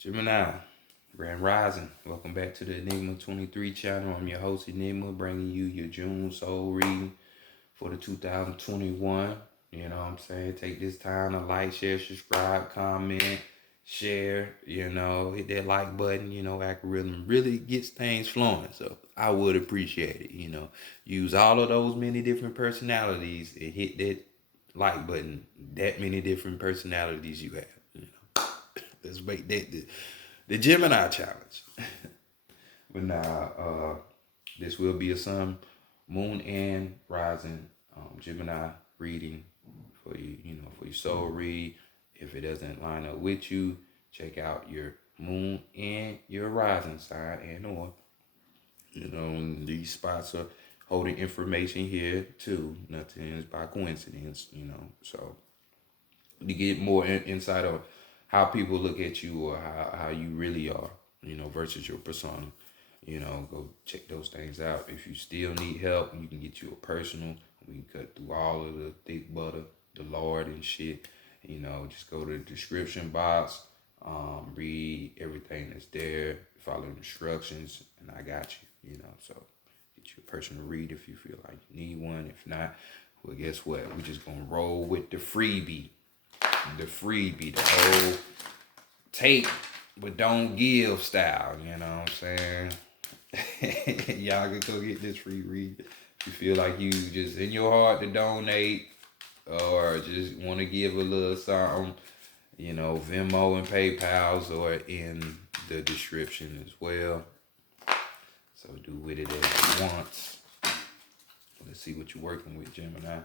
Gemini, Grand Rising. Welcome back to the Enigma 23 channel. I'm your host, Enigma, bringing you your June soul reading for the 2021. You know what I'm saying? Take this time to like, share, subscribe, comment, share, hit that like button. Algorithm really gets things flowing. So I would appreciate it. Use all of those many different personalities and hit that like button. That many different personalities you have. Let's make that the Gemini challenge. But now, this will be a sun, moon, and rising Gemini reading for you. For your soul read. If it doesn't line up with you, check out your moon and your rising sign or these spots are holding information here too. Nothing is by coincidence. So to get more insight of how people look at you or how you really are, versus your persona. Go check those things out. If you still need help, you can get you a personal. We can cut through all of the thick butter, the Lord and shit. Just go to the description box, read everything that's there, follow the instructions, and I got you, so get you a personal read if you feel like you need one. If not, well, guess what? We're just gonna roll with the freebie. The old take but don't give style, you know what I'm saying? Y'all can go get this free read. If you feel like you just in your heart to donate or just want to give a little something, Venmo and PayPal's or in the description as well. So do with it as you want. Let's see what you're working with, Gemini.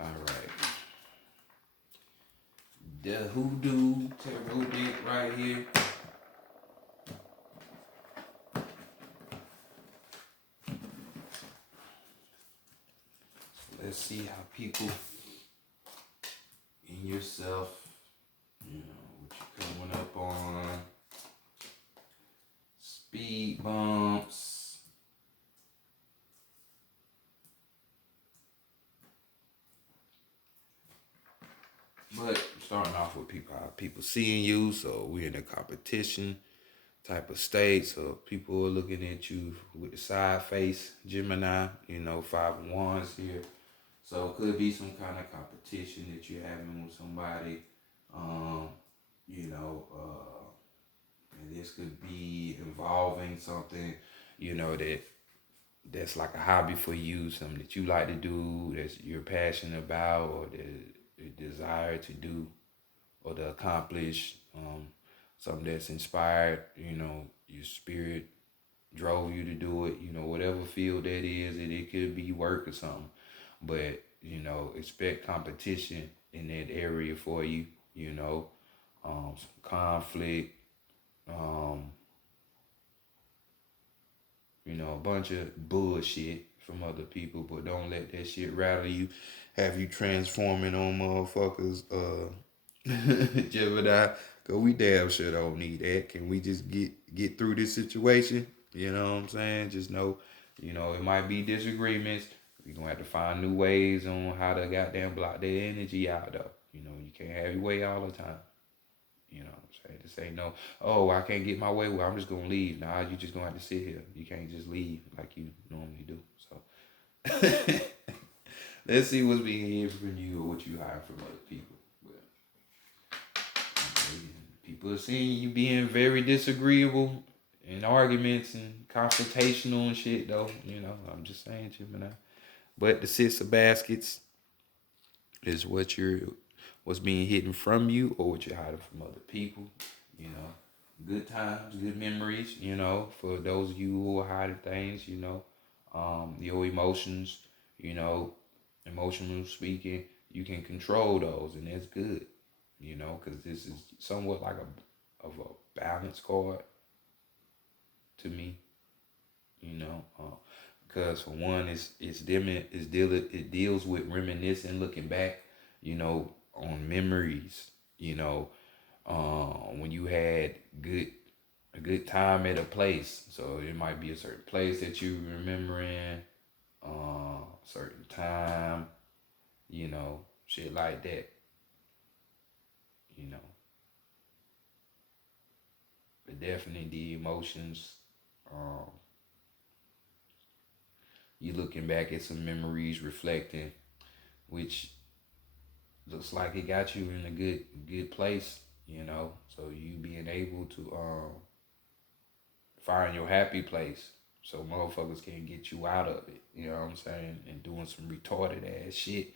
All right. The hoodoo tarot deck right here. So let's see how people in yourself, what you're coming up on. Speed bumps. But starting off with how people seeing you, so we're in a competition type of state. So people are looking at you with the side face, Gemini, 5 of Wands here. So it could be some kind of competition that you're having with somebody. And this could be involving something, that's like a hobby for you, something that you like to do, that you're passionate about, or the desire to do or to accomplish, something that's inspired, your spirit drove you to do it, whatever field that is, and it could be work or something. But, expect competition in that area for you, some conflict, a bunch of bullshit from other people, but don't let that shit rattle you, have you transforming on motherfuckers, Gemini, cause we damn sure don't need that. Can we just get through this situation? You know what I'm saying? Just know, it might be disagreements. We're gonna have to find new ways on how to goddamn block their energy out though. You can't have your way all the time. You know what I'm saying? To say no, oh, I can't get my way, well, I'm just gonna leave. Nah, you just gonna have to sit here. You can't just leave like you normally do. So let's see what's being hid from you or what you hide from other people. Well, people are seeing you being very disagreeable in arguments and confrontational and shit though. I'm just saying, Gemini. But the six of baskets is what's being hidden from you or what you're hiding from other people. You know, good times, good memories. For those of you who are hiding things. Your emotions. Emotional speaking, you can control those, and that's good. Because this is somewhat like a balance card to me. Because for one, it deals with reminiscing, looking back, on memories. When you had a good time at a place. So it might be a certain place that you remembering, certain time, shit like that. You know, but definitely the emotions. Um, you looking back at some memories, reflecting, which looks like it got you in a good place. So you being able to find your happy place, so motherfuckers can't get you out of it. You know what I'm saying? And doing some retarded ass shit.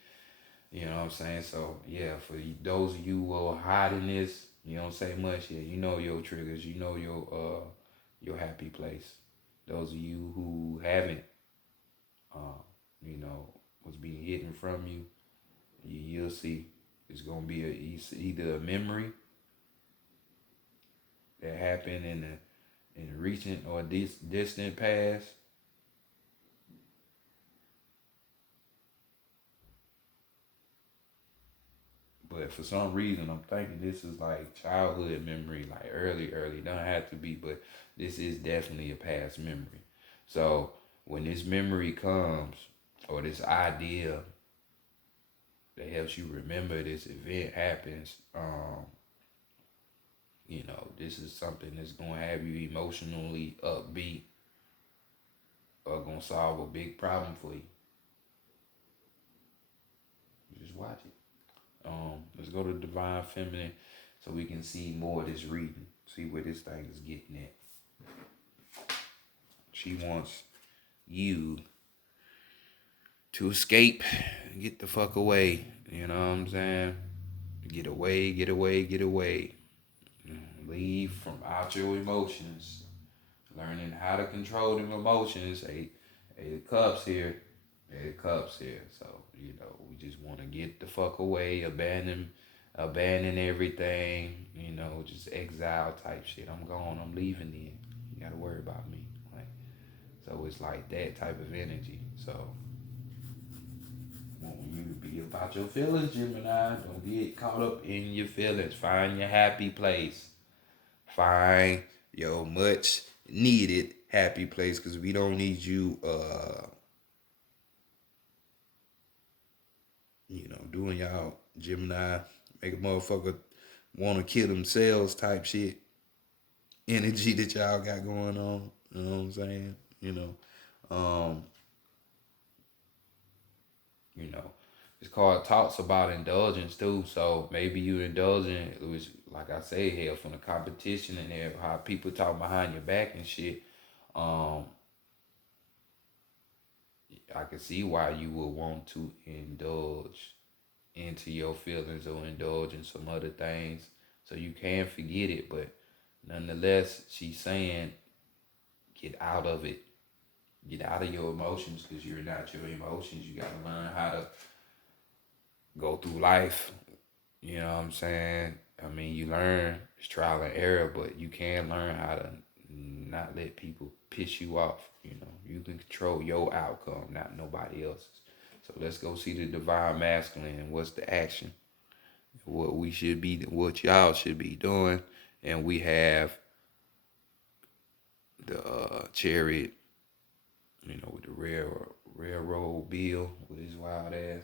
You know what I'm saying? So yeah, for those of you who are hiding this, you don't say much. Yeah, you know your triggers. You know your happy place. Those of you who haven't, uh, what's being hidden from you, you'll see. It's gonna be either a memory that happened in a recent or distant past. But for some reason, I'm thinking this is like childhood memory, like early. Don't have to be, but this is definitely a past memory. So when this memory comes, or this idea that helps you remember this event happens, this is something that's gonna have you emotionally upbeat or gonna solve a big problem for you. Just watch it. Let's go to Divine Feminine so we can see more of this reading. See where this thing is getting at. She wants you to escape, get the fuck away. You know what I'm saying? Get away, get away, get away. Leave from out your emotions. Learning how to control them emotions. Eight of Cups here. Eight of Cups here. So, we just want to get the fuck away, abandon everything, just exile type shit. I'm gone, I'm leaving then. You gotta worry about me. So it's like that type of energy. So want you to be about your feelings, Gemini. Don't get caught up in your feelings. Find your happy place. Find your much needed happy place, because we don't need you doing y'all Gemini make a motherfucker want to kill themselves type shit energy that y'all got going on. You know what I'm saying? Um, you know, it's called talks about indulgence too. So maybe you indulging, which like I say, hell from the competition and how people talk behind your back and shit. Um, I can see why you would want to indulge into your feelings or indulge in some other things so you can forget it. But nonetheless, she's saying get out of it. Get out of your emotions, because you're not your emotions. You got to learn how to go through life. You know what I'm saying? I mean, you learn, it's trial and error, but you can learn how to not let people piss you off. You know, you can control your outcome, not nobody else's. So let's go see the divine masculine. What's the action? What we should be, what y'all should be doing. And we have the chariot, you know, with the railroad bill with his wild ass.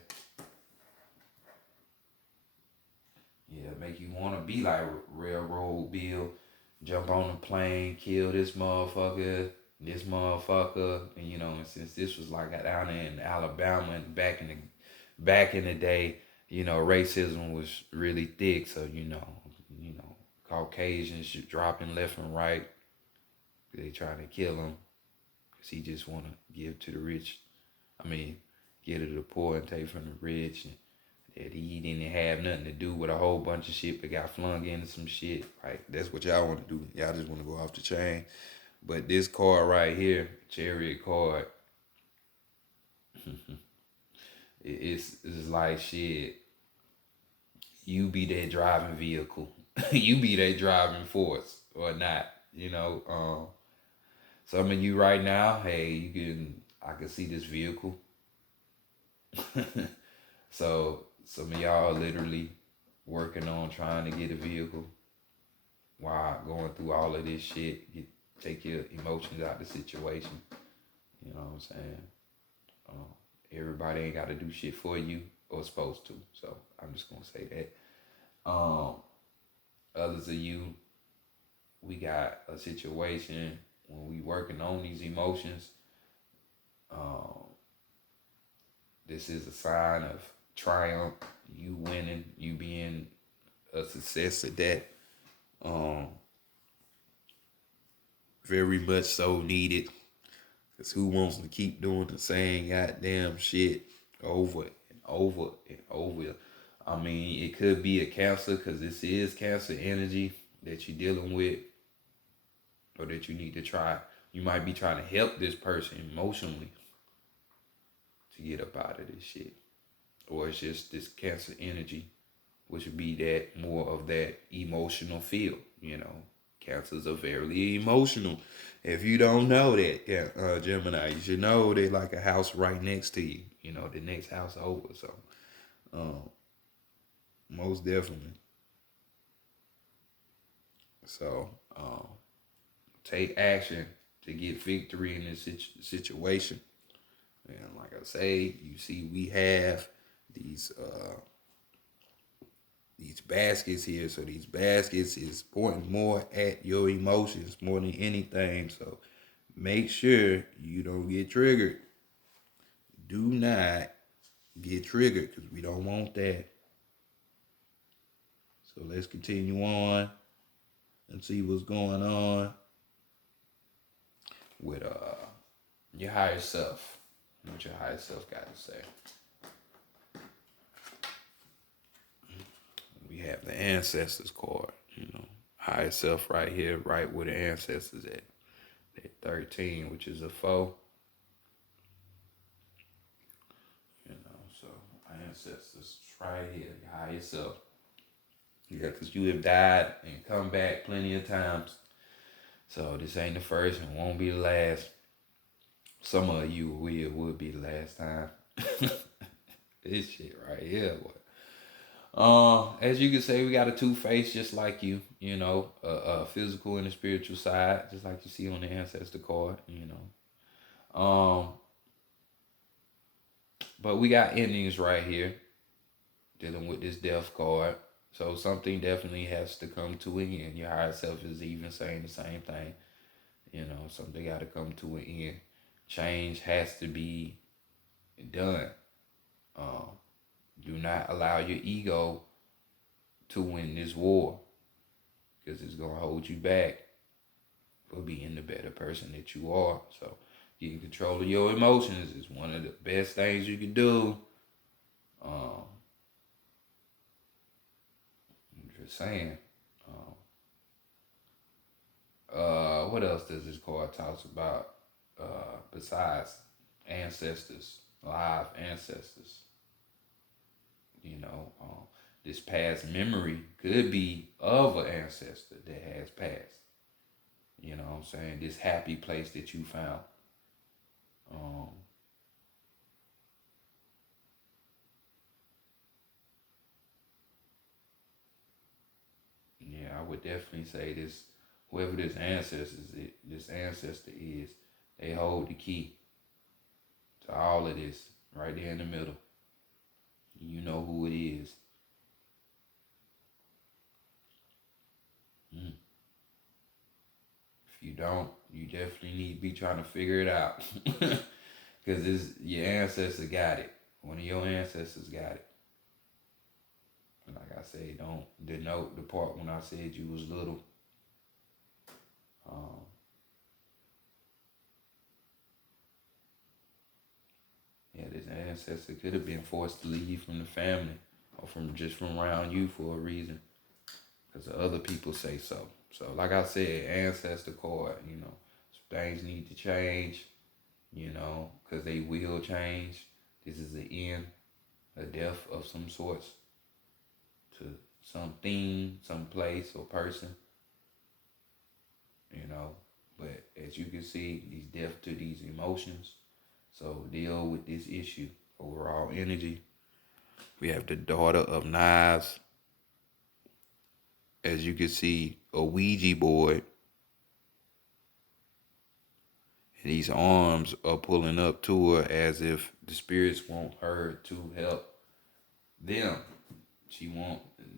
Yeah, make you want to be like railroad bill. Jump on a plane, kill this motherfucker, and you know, and since this was like down in Alabama and back in the day, you know, racism was really thick. So you know, Caucasians dropping left and right. They trying to kill him because he just want to give to the rich. I mean, give to the poor and take from the rich. And that he didn't have nothing to do with a whole bunch of shit, but got flung into some shit. Like, that's what y'all want to do. Y'all just want to go off the chain. But this card right here, chariot card, it's like shit. You be that driving vehicle. You be that driving force or not. You know, some of you right now, hey, I can see this vehicle. So some of y'all are literally working on trying to get a vehicle while going through all of this shit. Take your emotions out of the situation. You know what I'm saying? Everybody ain't got to do shit for you or supposed to. So I'm just gonna say that. Others of you, we got a situation when we working on these emotions. This is a sign of triumph, you winning, you being a success at that. Very much so needed. Because who wants to keep doing the same goddamn shit over and over and over? I mean, it could be a Cancer, because this is Cancer energy that you're dealing with, or that you need to try. You might be trying to help this person emotionally to get up out of this shit. Or it's just this Cancer energy, which would be that more of that emotional feel, you know. Cancers are very emotional. If you don't know that, Gemini, you should know they like a house right next to you. You know, the next house over. So, most definitely. So, take action to get victory in this situation. And like I say, you see, we have these baskets here. So these baskets is pointing more at your emotions more than anything. So make sure you don't get triggered. Do not get triggered, because we don't want that. So let's continue on and see what's going on with your higher self. What your higher self got to say. We have the ancestors card, you know. Higher self right here, right where the ancestors at. 13, which is a 4. You know, so ancestors right here, your higher self. Yeah, because you have died and come back plenty of times. So this ain't the first and won't be the last. Some of you would be the last time. This shit right here, boy. As you can say, we got a two-face just like you, you know, a physical and a spiritual side, just like you see on the ancestor card, you know. But we got endings right here, dealing with this death card. So something definitely has to come to an end. Your higher self is even saying the same thing. You know, something got to come to an end. Change has to be done. Do not allow your ego to win this war, because it's going to hold you back for being the better person that you are. So getting control of your emotions is one of the best things you can do. I'm just saying. What else does this card talk about besides ancestors, live ancestors? You know, this past memory could be of an ancestor that has passed. You know what I'm saying? This happy place that you found. Um, yeah, I would definitely say this. Whoever this ancestor is, they hold the key to all of this right there in the middle. You know who it is. Mm. If you don't, you definitely need to be trying to figure it out. Because your ancestor got it. One of your ancestors got it. And like I say, don't denote the part when I said you was little. Um, yeah, this ancestor could have been forced to leave from the family or from around you for a reason. Because the other people say so. So like I said, ancestor card, things need to change, because they will change. This is the end, a death of some sorts to something, some place or person, you know. But as you can see, these death to these emotions. So deal with this issue. Overall energy. We have the daughter of knives. As you can see, a Ouija board. And these arms are pulling up to her as if the spirits want her to help them.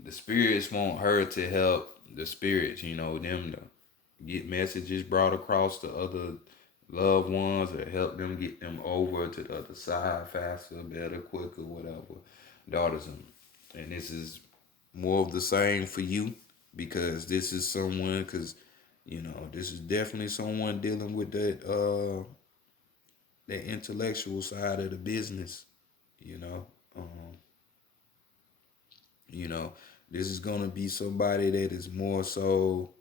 The spirits want her to help the spirits, them to get messages brought across to other loved ones or help them get them over to the other side faster, better, quicker, whatever. Daughters, and this is more of the same for you because this is someone, this is definitely someone dealing with that intellectual side of the business, you know. Um, you know, this is gonna be somebody that is more so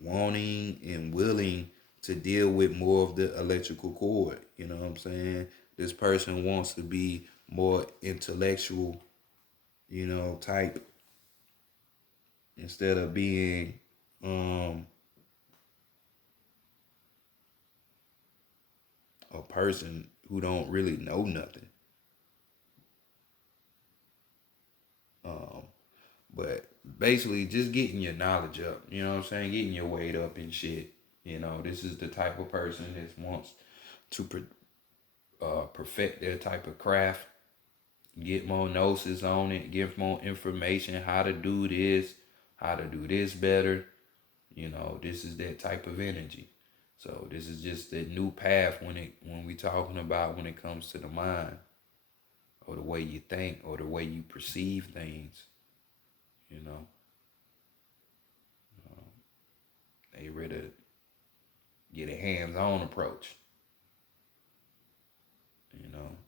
wanting and willing to deal with more of the electrical cord. You know what I'm saying? This person wants to be more intellectual, type instead of being a person who don't really know nothing. Um, but basically just getting your knowledge up, you know what I'm saying? Getting your weight up and shit. This is the type of person that wants to perfect their type of craft, get more gnosis on it, give more information, how to do this better. This is that type of energy. So this is just the new path when we talking about when it comes to the mind or the way you think or the way you perceive things. You know, they ready to get a hands-on approach. You know,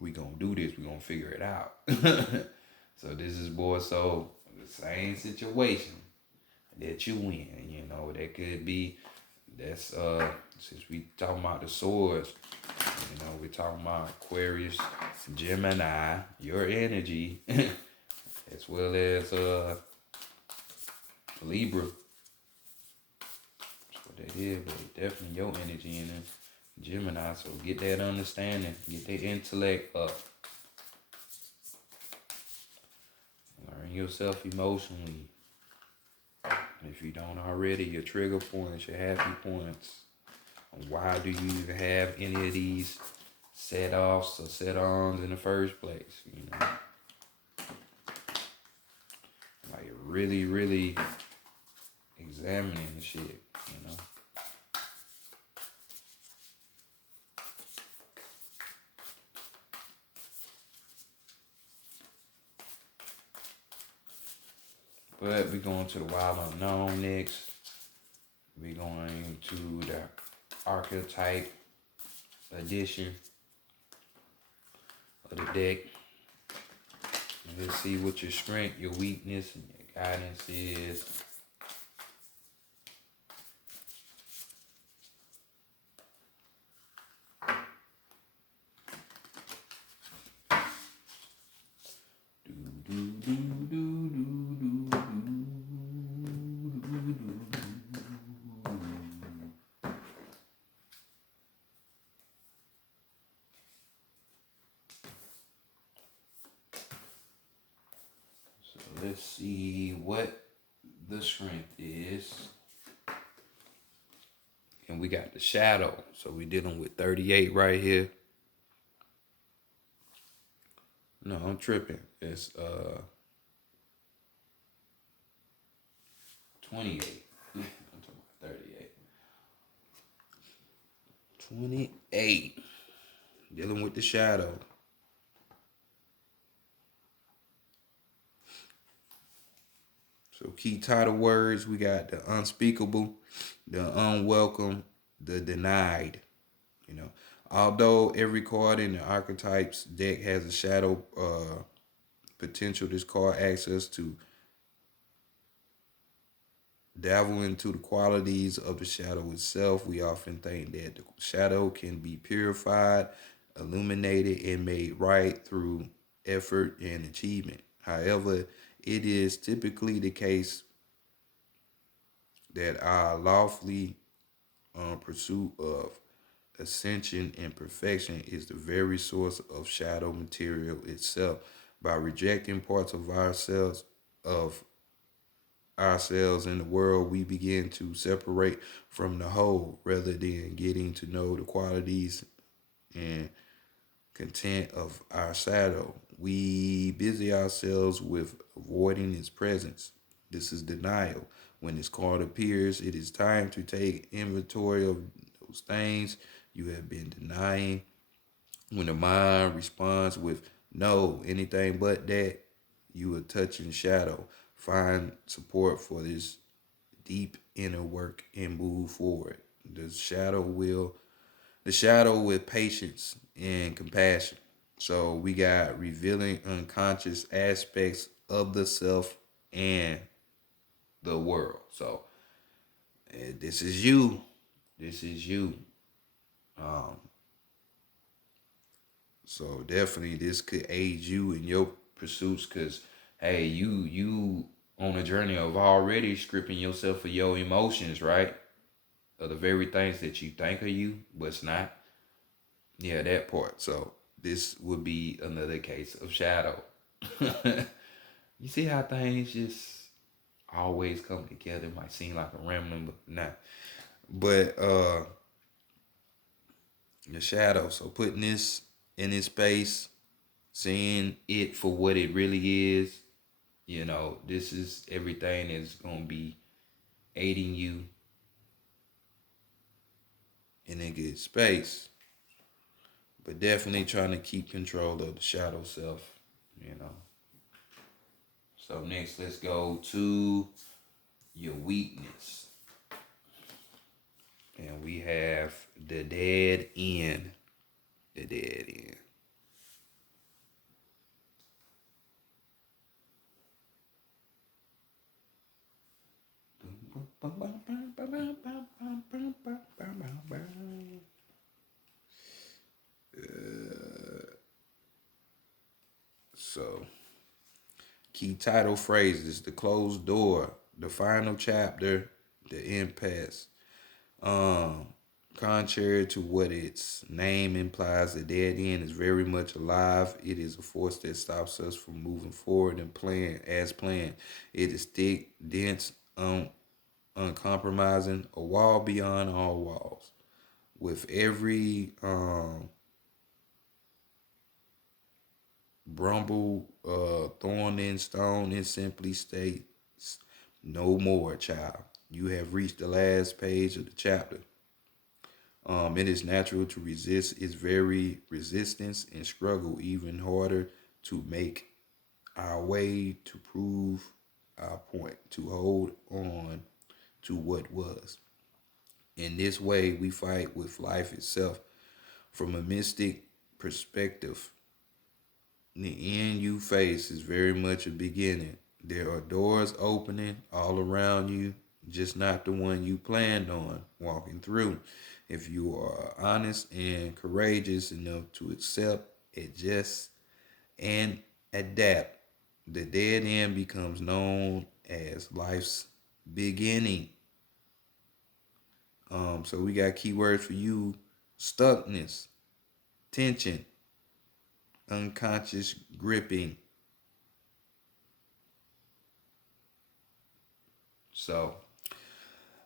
we gonna do this. We gonna figure it out. So this is more so the same situation that you in. That could be that's since we talking about the swords. We're talking about Aquarius, Gemini, your energy, as well as Libra. That's what that is, but definitely your energy in it. Gemini, so get that understanding, get that intellect up. Learn yourself emotionally. If you don't already, your trigger points, your happy points. Why do you even have any of these set offs or set ons in the first place? Like really, really examining the shit. But we're going to the wild unknown next. We're going to the archetype edition of the deck. And let's see what your strength, your weakness, and your guidance is. let's see what the strength is. And we got the shadow. So we dealing with 38 right here. No, I'm tripping. It's 28. I'm talking about 38. 28. Dealing with the shadow. So key title words, we got the unspeakable, the unwelcome, the denied. You know, although every card in the archetypes deck has a shadow potential, this card asks us to dabble into the qualities of the shadow itself. We often think that the shadow can be purified, illuminated, and made right through effort and achievement. However, it is typically the case that our lawfully pursuit of ascension and perfection is the very source of shadow material itself. By rejecting parts of ourselves in the world, we begin to separate from the whole rather than getting to know the qualities and content of our shadow. We busy ourselves with avoiding its presence. This is denial. When this card appears, it is time to take inventory of those things you have been denying. When the mind responds with no, anything but that, you are touching shadow. Find support for this deep inner work and move forward. The shadow with patience and compassion. So we got revealing unconscious aspects of the self and the world. So this is you. This is you. Um, so definitely this could aid you in your pursuits because hey, you on a journey of already stripping yourself of your emotions, right? Of the very things that you think are you, but it's not. Yeah, that part. So this would be another case of shadow. You see how things just always come together. It might seem like a rambling, but not. But the shadow. So putting this in its space, seeing it for what it really is, you know, this is everything that's gonna be aiding you in a good space. But definitely trying to keep control of the shadow self, you know. So next let's go to your weakness. And we have the dead end. The dead end. So, key title phrases: the closed door, the final chapter, the impasse. Um, Contrary to what its name implies, the dead end is very much alive. It is a force that stops us from moving forward and playing as planned. It is thick, dense, uncompromising, a wall beyond all walls. With every bramble, thorn in stone, it simply states, "No more, child. You have reached the last page of the chapter." It is natural to resist its very resistance and struggle even harder to make our way to prove our point, to hold on to what was. In this way, we fight with life itself. From a mystic perspective, the end you face is very much a beginning. There are doors opening all around you, just not the one you planned on walking through. If you are honest and courageous enough to accept, adjust, and adapt, the dead end becomes known as life's beginning. So we got keywords for you: stuckness, tension, unconscious gripping, So,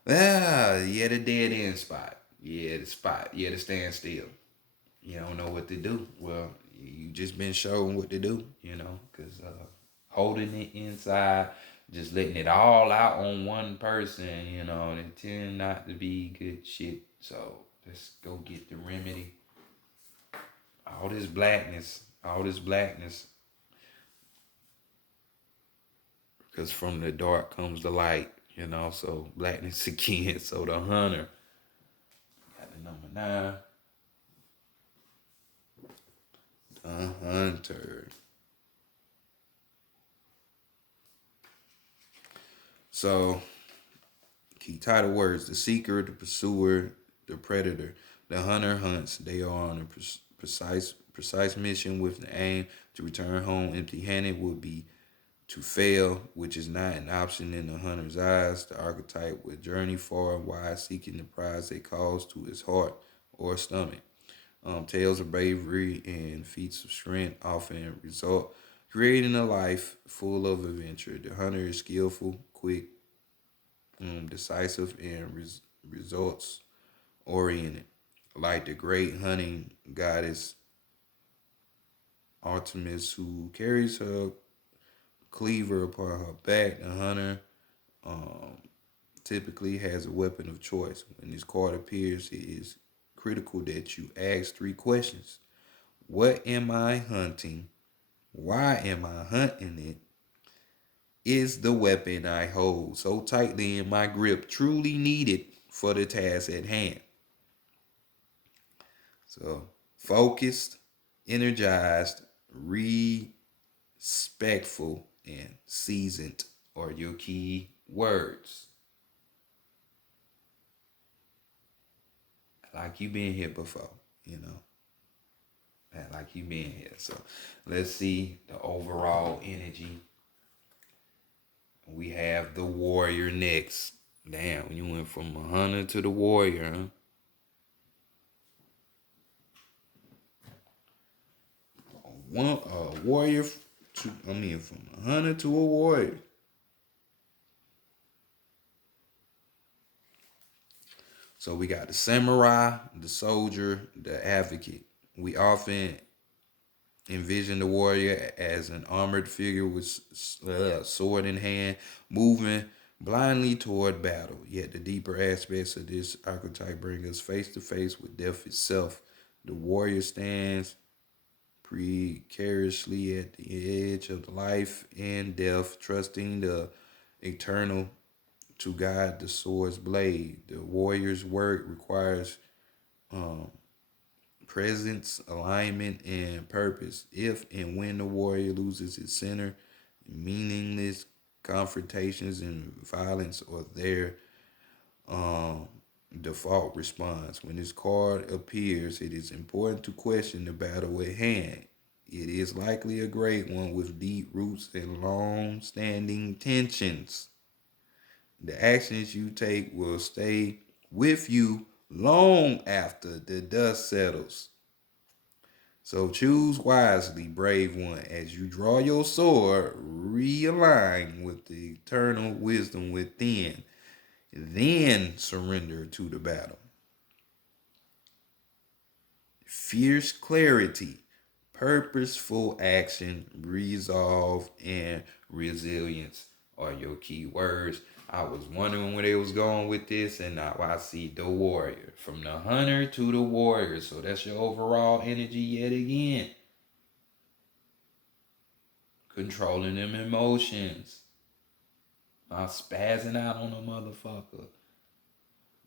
yeah, the dead end spot. Yeah, the spot. Yeah, the standstill. You don't know what to do. Well, you just been shown what to do, because holding it inside, just letting it all out on one person, it tend not to be good shit. So let's go get the remedy. All this blackness, because from the dark comes the light, so blackness again. So the hunter, got the number 9, the hunter. So, key title words: the seeker, the pursuer, the predator. The hunter hunts. They are on a precise mission with the aim to return home empty-handed would be to fail, which is not an option in the hunter's eyes. The archetype would journey far and wide, seeking the prize they calls to his heart or stomach. Tales of bravery and feats of strength often result, creating a life full of adventure. The hunter is skillful, quick, decisive, and results oriented. Like the great hunting goddess Artemis, who carries her cleaver upon her back, the hunter um, typically has a weapon of choice. When this card appears, it is critical that you ask 3 questions. What am I hunting? Why am I hunting it? Is the weapon I hold so tightly in my grip truly needed for the task at hand? So, focused, energized, respectful, and seasoned are your key words. Like you been here before, like you been here. So, let's see the overall energy. We have the warrior next. Damn, you went from a hunter to the warrior, huh? One warrior from a hunter to a warrior. So we got the samurai, the soldier, the advocate. We often envision the warrior as an armored figure with sword in hand, moving blindly toward battle. Yet the deeper aspects of this archetype bring us face to face with death itself. The warrior stands precariously at the edge of life and death, trusting the eternal to guide the sword's blade. The warrior's work requires um, presence, alignment, and purpose. If and when the warrior loses its center, meaningless confrontations and violence are their um, default response. When this card appears, it is important to question the battle at hand. It is likely a great one with deep roots and long-standing tensions. The actions you take will stay with you long after the dust settles. So choose wisely, brave one, as you draw your sword, realign with the eternal wisdom within, then surrender to the battle. Fierce clarity, purposeful action, resolve, and resilience are your key words. I was wondering where they was going with this, and now I see the warrior. From the hunter to the warrior. So that's your overall energy yet again. Controlling them emotions. Not spazzing out on a motherfucker.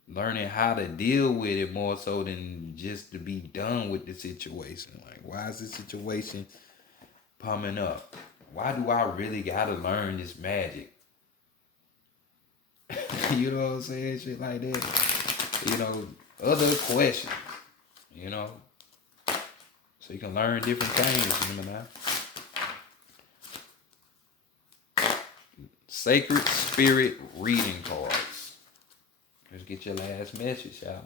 Learning how to deal with it more so than just to be done with the situation. Like, why is this situation coming up? Why do I really gotta learn this magic? You know what I'm saying? Shit like that. Other questions. So you can learn different things, man. Sacred Spirit reading cards. Let's get your last message, shall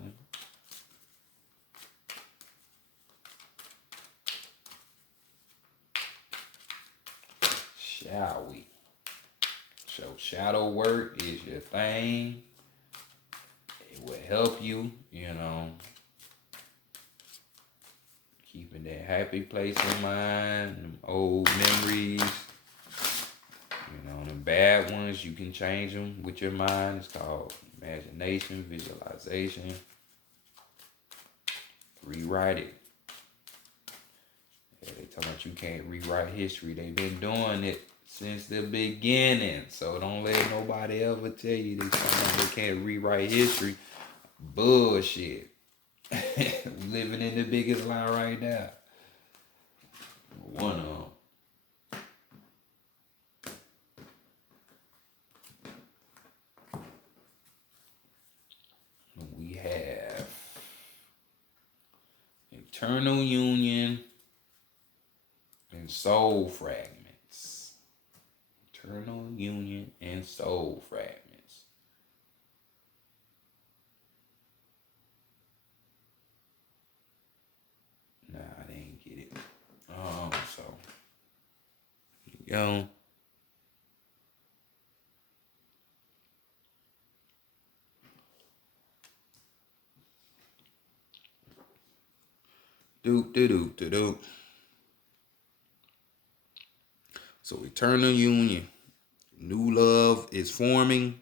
we? So shadow work is your thing. It will help you, keeping that happy place in mind, them old memories, the bad ones, you can change them with your mind. It's called imagination, visualization. Rewrite it. Yeah, they talking about you can't rewrite history. They've been doing it since the beginning. So don't let nobody ever tell you they can't rewrite history. Bullshit. Living in the biggest lie right now. One of them. We have eternal union and soul fragments. Eternal union and soul fragments. Nah, I didn't get it. So here you go. Doop de doop de doop. So eternal union. New love is forming,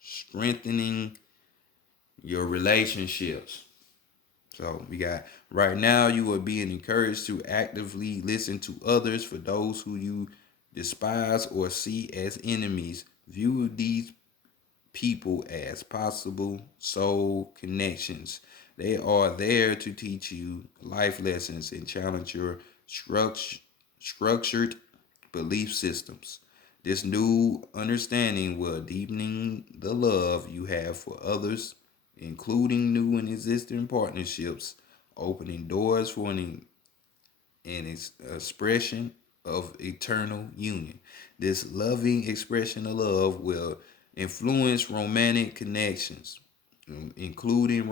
strengthening your relationships. So we got right now you are being encouraged to actively listen to others. For those who you despise or see as enemies, view these people as possible soul connections. They are there to teach you life lessons and challenge your structured belief systems. This new understanding will deepen the love you have for others, including new and existing partnerships, opening doors for an expression of eternal union. This loving expression of love will influence romantic connections, including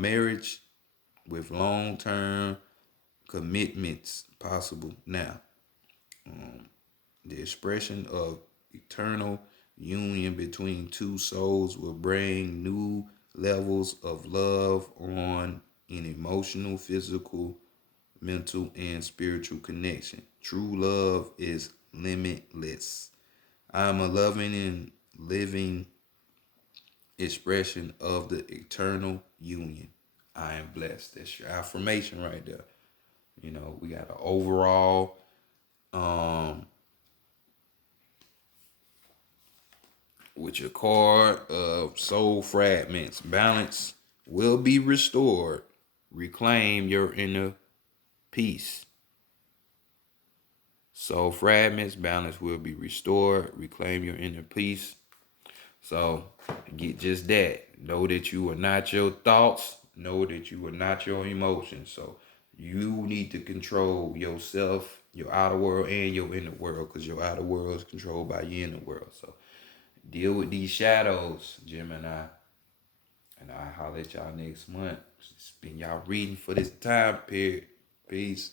marriage with long-term commitments possible now. The expression of eternal union between two souls will bring new levels of love on an emotional, physical, mental, and spiritual connection. True love is limitless. I am a loving and living expression of the eternal union. I am blessed. That's your affirmation right there. We got an overall with your card of soul fragments. Balance will be restored. Reclaim your inner peace. Soul fragments, balance will be restored. Reclaim your inner peace. So get just that. Know that you are not your thoughts. Know that you are not your emotions. So you need to control yourself, your outer world, and your inner world, because your outer world is controlled by your inner world. So deal with these shadows, Gemini. And I'll holler at y'all next month. It's been y'all reading for this time period. Peace.